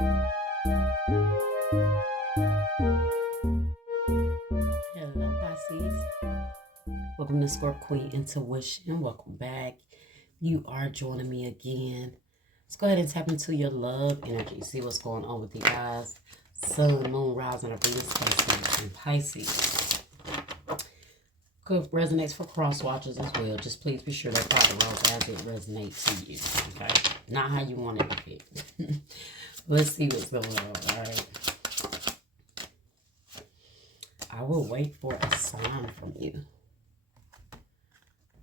Hello, Pisces. Welcome to Scorp Queen Intuition. Welcome back. You are joining me again. Let's go ahead and tap into your love energy. See what's going on with you guys. Sun, Moon, Rising, of Venus, Pisces, and Pisces. Good resonates for cross watchers as well. Just please be sure that follow roles as it resonates to you. Okay? Not how you want it to fit. Let's see what's going on. All right. I will wait for a sign from you.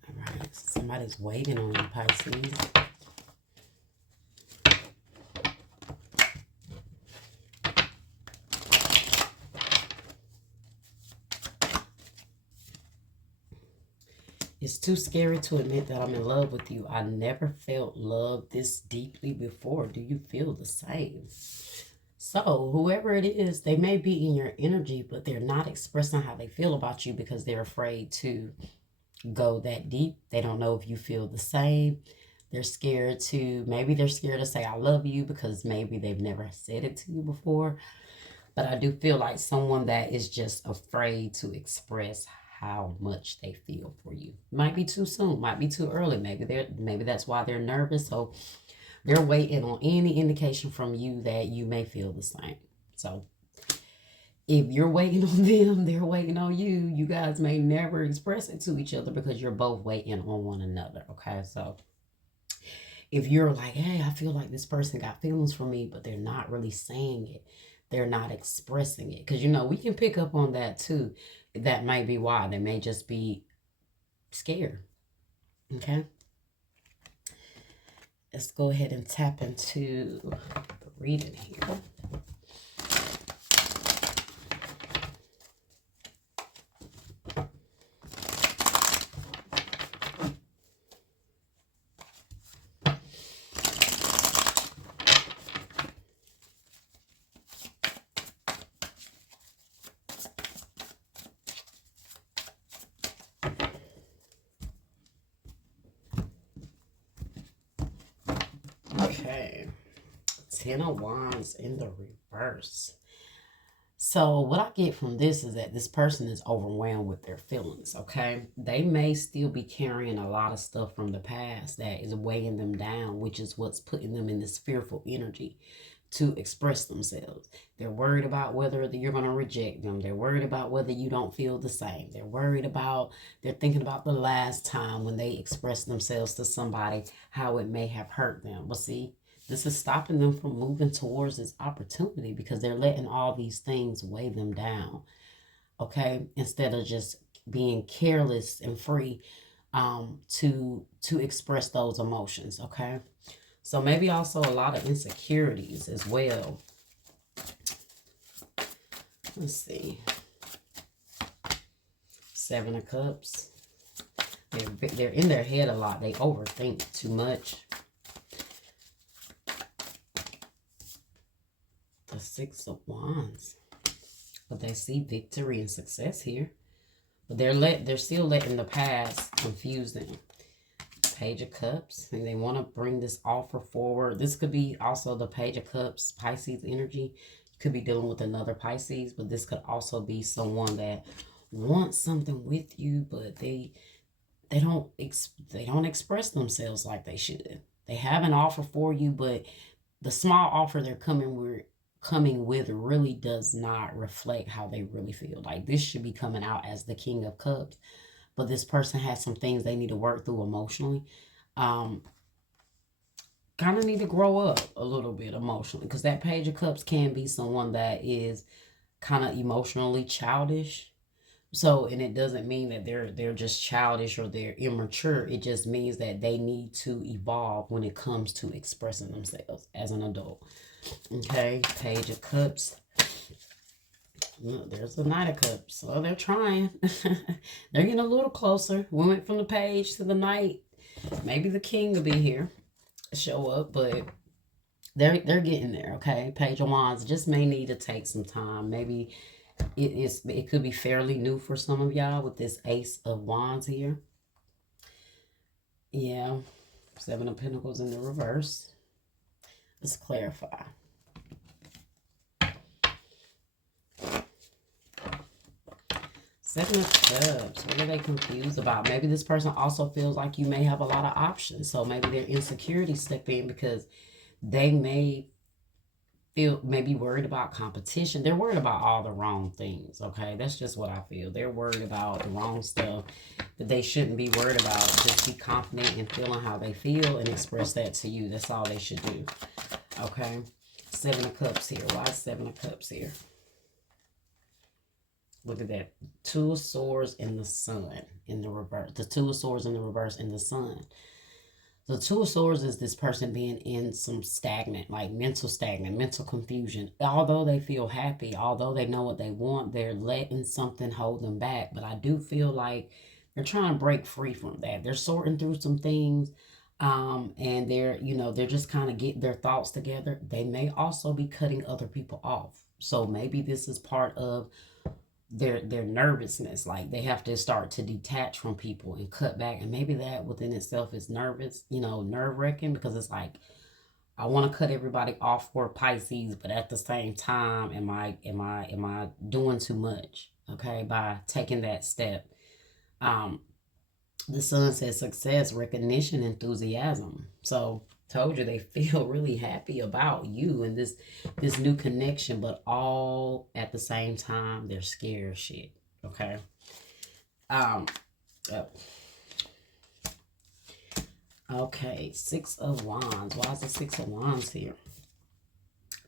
All right, somebody's waiting on you, Pisces. It's too scary to admit that I'm in love with you. I never felt love this deeply before. Do you feel the same? So, whoever it is, they may be in your energy, but they're not expressing how they feel about you because they're afraid to go that deep. They don't know if you feel the same. They're scared to, maybe they're scared to say I love you because maybe they've never said it to you before. But I do feel like someone that is just afraid to express how much they feel for you. Might be too soon, might be too early. Maybe that's why they're nervous. So they're waiting on any indication from you that you may feel the same. So if you're waiting on them, they're waiting on you. You guys may never express it to each other because you're both waiting on one another. Okay, so if you're like, hey, I feel like this person got feelings for me, but they're not really saying it, they're not expressing it. Because, we can pick up on that too. That might be why. They may just be scared. Okay. Let's go ahead and tap into the reading here. Okay, 10 of Wands in the reverse. So what I get from this is that this person is overwhelmed with their feelings, okay? They may still be carrying a lot of stuff from the past that is weighing them down, which is what's putting them in this fearful energy to express themselves. They're worried about whether you're going to reject them. They're worried about whether you don't feel the same. They're thinking about the last time when they expressed themselves to somebody, how it may have hurt them. Well, see, this is stopping them from moving towards this opportunity because they're letting all these things weigh them down. Okay, instead of just being careless and free to express those emotions. Okay, so maybe also a lot of insecurities as well. Let's see. 7 of Cups. They're in their head a lot. They overthink too much. The 6 of Wands. But they see victory and success here. But they're still letting the past confuse them. Page of Cups. And they want to bring this offer forward. This could be also the Page of Cups, Pisces energy. You could be dealing with another Pisces, but this could also be someone that wants something with you, but they don't express themselves like they should. They have an offer for you, but the small offer they're coming with really does not reflect how they really feel. Like this should be coming out as the King of Cups, but this person has some things they need to work through emotionally. Kind of need to grow up a little bit emotionally because that Page of Cups can be someone that is kind of emotionally childish. So, and it doesn't mean that they're just childish or they're immature. It just means that they need to evolve when it comes to expressing themselves as an adult. Okay, Page of Cups. There's the Knight of Cups. So they're trying. They're getting a little closer. We went from the Page to the Knight. Maybe the King will be here, show up, but they're getting there. Okay, Page of Wands just may need to take some time. Maybe it could be fairly new for some of y'all with this Ace of Wands here. Yeah, 7 of Pentacles in the reverse. Let's clarify. Seven of Cups. What are they confused about? Maybe this person also feels like you may have a lot of options. So maybe their insecurities step in because they may be worried about competition. They're worried about all the wrong things. Okay, that's just what I feel. They're worried about the wrong stuff that they shouldn't be worried about. Just be confident in feeling how they feel and express that to you. That's all they should do. Okay, Seven of Cups here. Why is Seven of Cups here? Look at that. Two of Swords and the Sun in the reverse. The Two of Swords in the reverse and the Sun. The Two of Swords is this person being in some stagnant, like mental confusion. Although they feel happy, although they know what they want, they're letting something hold them back. But I do feel like they're trying to break free from that. They're sorting through some things, and they're just kind of getting their thoughts together. They may also be cutting other people off. So maybe this is part of their nervousness, like they have to start to detach from people and cut back, and maybe that within itself is nerve-wracking, because it's like, I want to cut everybody off for Pisces, but at the same time, am I doing too much, okay, by taking that step? The Sun says success, recognition, enthusiasm. So told you, they feel really happy about you and this new connection, but all at the same time they're scared of shit. Okay. Oh. Okay, Six of Wands. Why is the Six of Wands here?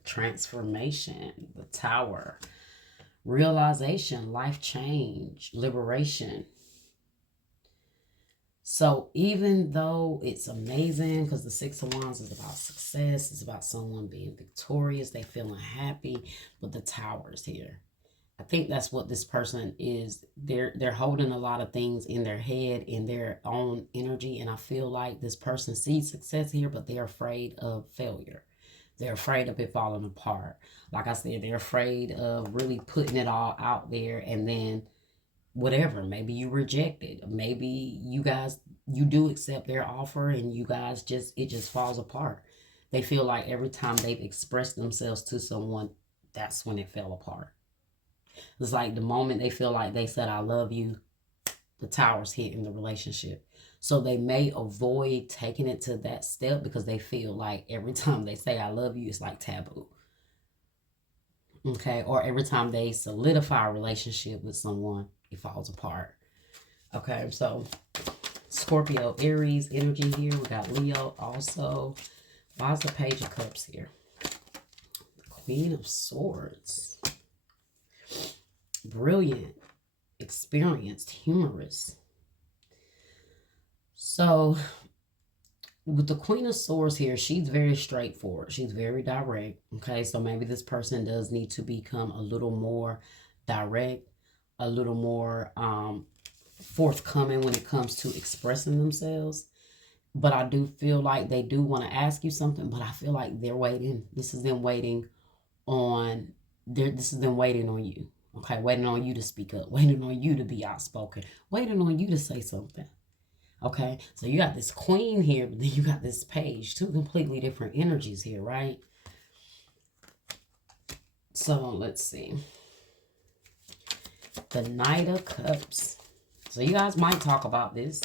Transformation, the Tower, realization, life change, liberation. So even though it's amazing, because the Six of Wands is about success, it's about someone being victorious, they feeling happy, but the Tower is here. I think that's what this person is. They're holding a lot of things in their head, in their own energy, and I feel like this person sees success here, but they're afraid of failure. They're afraid of it falling apart. Like I said, they're afraid of really putting it all out there, and then whatever, maybe you reject it, maybe you do accept their offer, and it just falls apart. They feel like every time they've expressed themselves to someone, that's when it fell apart. It's like the moment they feel like they said I love you, the Tower's hit in the relationship. So they may avoid taking it to that step because they feel like every time they say I love you, it's like taboo. Okay, or every time they solidify a relationship with someone, it falls apart. Okay, so Scorpio, Aries energy here. We got Leo also. Why is the Page of Cups here? Queen of Swords. Brilliant, experienced, humorous. So with the Queen of Swords here, she's very straightforward. She's very direct. Okay, so maybe this person does need to become a little more direct, a little more forthcoming when it comes to expressing themselves. But I do feel like they do want to ask you something, but I feel like they're waiting. This is them waiting on you. Okay, waiting on you to speak up, waiting on you to be outspoken, waiting on you to say something. Okay, so you got this Queen here, but then you got this Page. Two completely different energies here, right? So let's see. The Knight of Cups. So you guys might talk about this,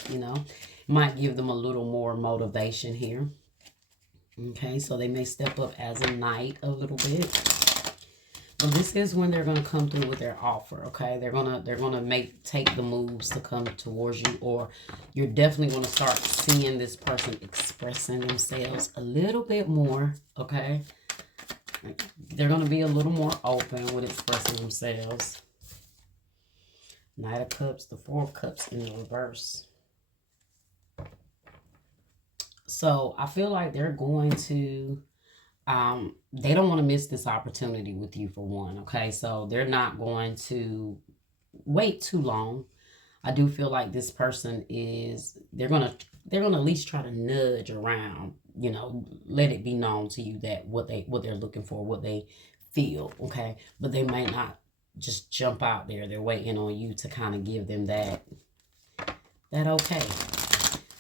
might give them a little more motivation here. Okay, so they may step up as a knight a little bit. But this is when they're going to come through with their offer, okay? They're gonna take the moves to come towards you, or you're definitely going to start seeing this person expressing themselves a little bit more, okay? They're going to be a little more open with expressing themselves. Knight of Cups, the Four of Cups in the reverse. So I feel like they're going to, they don't want to miss this opportunity with you, for one, okay? So they're not going to wait too long. I do feel like this person they're gonna at least try to nudge around, let it be known to you that what they're looking for, what they feel, okay? But they might not just jump out there. They're waiting on you to kind of give them that okay.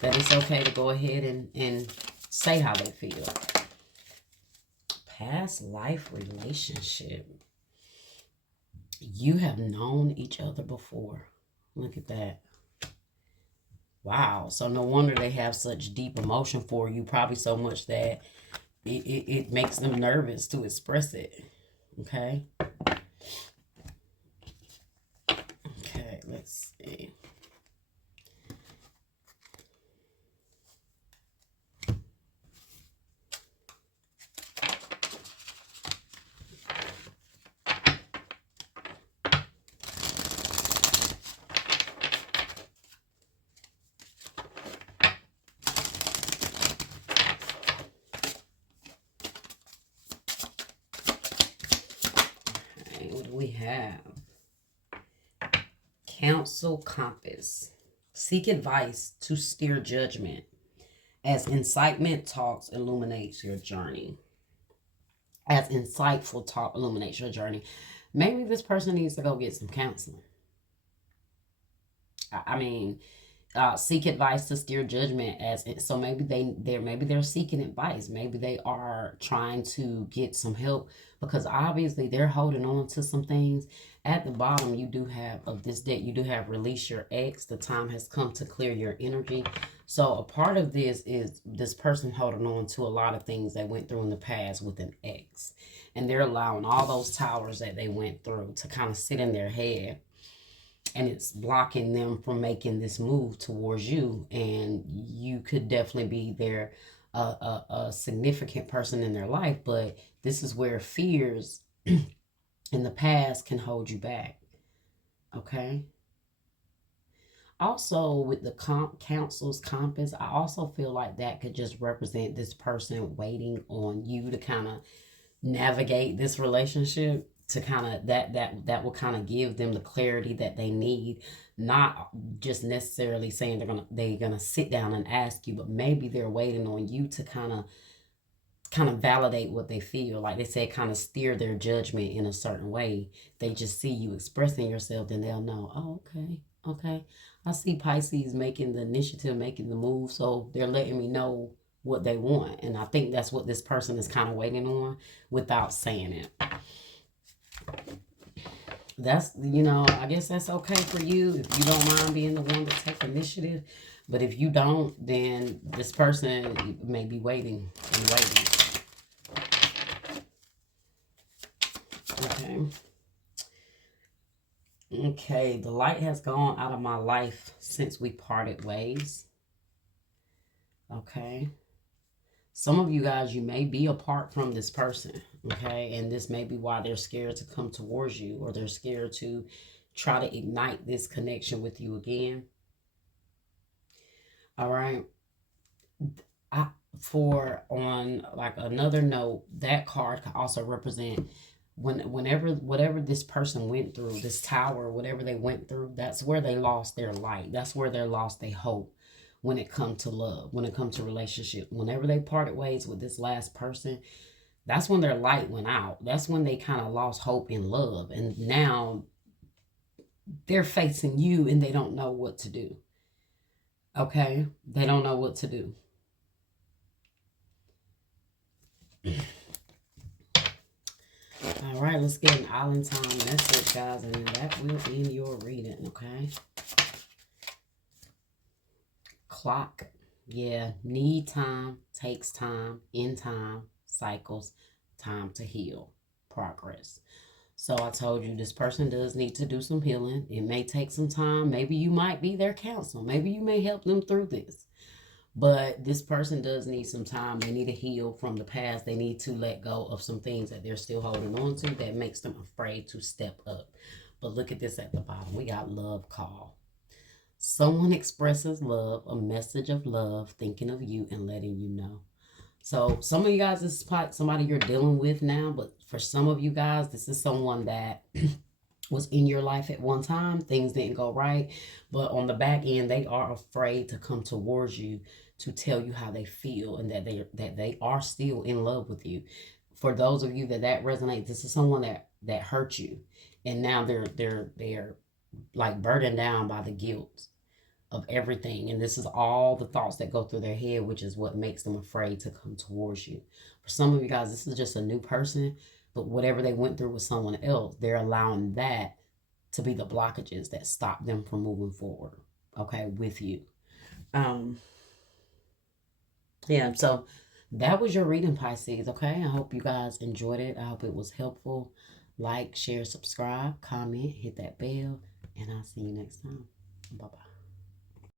That it's okay to go ahead and say how they feel. Past life relationship. You have known each other before. Look at that. Wow. So no wonder they have such deep emotion for you. Probably so much that it makes them nervous to express it. Okay. Okay, let's see. Okay, what do we have? Counsel Compass. Seek advice to steer judgment as incitement talks illuminates your journey. As insightful talk illuminates your journey. Maybe this person needs to go get some counseling. I mean, seek advice to steer judgment as so maybe they're seeking advice, maybe they are trying to get some help because obviously they're holding on to some things. At the bottom you do have of this deck, you do have release your ex. The time has come to clear your energy. So a part of this is this person holding on to a lot of things they went through in the past with an ex, and they're allowing all those towers that they went through to kind of sit in their head, and it's blocking them from making this move towards you. And you could definitely be their a significant person in their life, but this is where fears in the past can hold you back. Okay. Also, with the counsel's compass, I also feel like that could just represent this person waiting on you to kind of navigate this relationship, to kind of that will kind of give them the clarity that they need. Not just necessarily saying they're gonna sit down and ask you, but maybe they're waiting on you to kind of validate what they feel. Like they said, kind of steer their judgment in a certain way. They just see you expressing yourself, then they'll know, oh, okay, I see Pisces making the initiative, making the move, so they're letting me know what they want. And I think that's what this person is kind of waiting on without saying it. That's, I guess that's okay for you if you don't mind being the one to take initiative. But if you don't, then this person may be waiting and waiting. Okay. Okay, the light has gone out of my life since we parted ways. Okay. Some of you guys, you may be apart from this person, okay? And this may be why they're scared to come towards you, or they're scared to try to ignite this connection with you again. All right. On like another note, that card can also represent whatever this person went through, this tower, whatever they went through, that's where they lost their light. That's where they lost their hope when it comes to love, when it comes to relationship. Whenever they parted ways with this last person, that's when their light went out. That's when they kind of lost hope in love. And now they're facing you and they don't know what to do. Okay? They don't know what to do. All right, let's get an island time message, guys, and that will end your reading, okay? Clock. Yeah, need time, takes time, in time, cycles, time to heal, progress. So I told you this person does need to do some healing. It may take some time. Maybe you might be their counsel. Maybe you may help them through this. But this person does need some time. They need to heal from the past. They need to let go of some things that they're still holding on to that makes them afraid to step up. But look at this at the bottom. We got love call. Someone expresses love, a message of love, thinking of you and letting you know. So some of you guys, this is somebody you're dealing with now. But for some of you guys, this is someone that was in your life at one time. Things didn't go right. But on the back end, they are afraid to come towards you to tell you how they feel and that they are still in love with you. For those of you that resonates, this is someone that hurt you, and now they're like burdened down by the guilt of everything, and this is all the thoughts that go through their head, which is what makes them afraid to come towards you. For some of you guys, this is just a new person, but whatever they went through with someone else, they're allowing that to be the blockages that stop them from moving forward, okay, with you. Um, yeah, so that was your reading, Pisces, okay? I hope you guys enjoyed it. I hope it was helpful. Like, share, subscribe, comment, hit that bell, and I'll see you next time. Bye-bye.